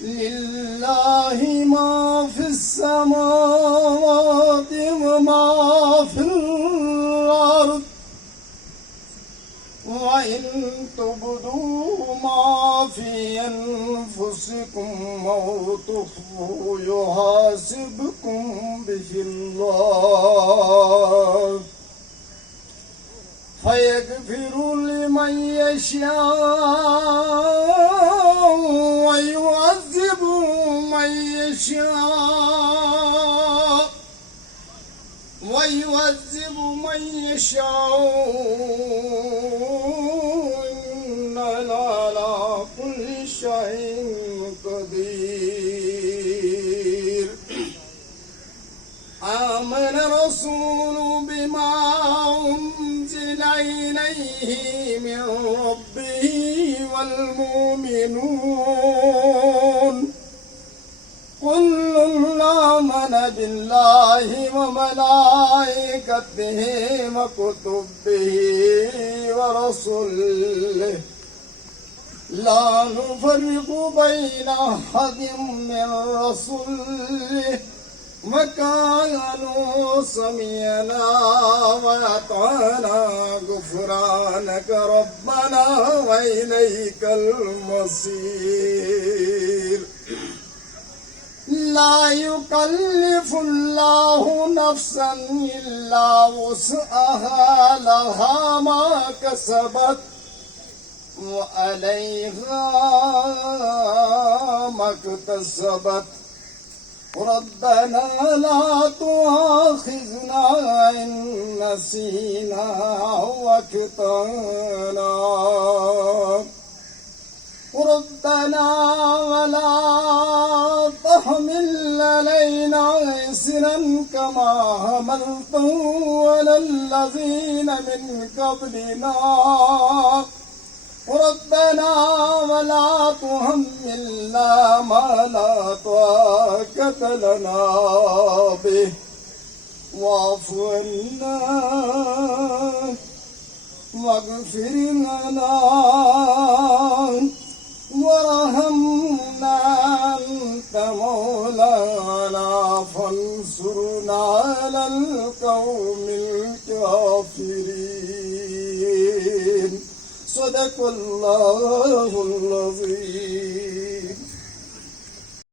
لله ما في السماوات وما في الأرض وإن تبدوا ما في أنفسكم أو تخفوا يحاسبكم به الله فيغفر لمن يشاء ويعذب من يشاء إننا على كل شيء قدير آمن الرسول بما أنزل إليه من ربه والمؤمنون كل آمن بالله وملائكته وكتبه ورسله لا نفرق بين أحد من رسله وكانوا سمعنا وأطعنا غفرانك ربنا وإليك المصير لا يكلف الله نفسا إلا وسعها لها ما كسبت وعليها ما اكتسبت ربنا لا تؤاخذنا إن نسينا واخطأنا ربنا ولا تحمل علينا إصرا كما حملته على الذين من قبلنا ربنا ولا تحملنا ما لا طاقة لنا به واعف عنا واغفر لنا وارحمنا أنت مولانا فانصرنا على القوم الكافرين صدق الله العظيم.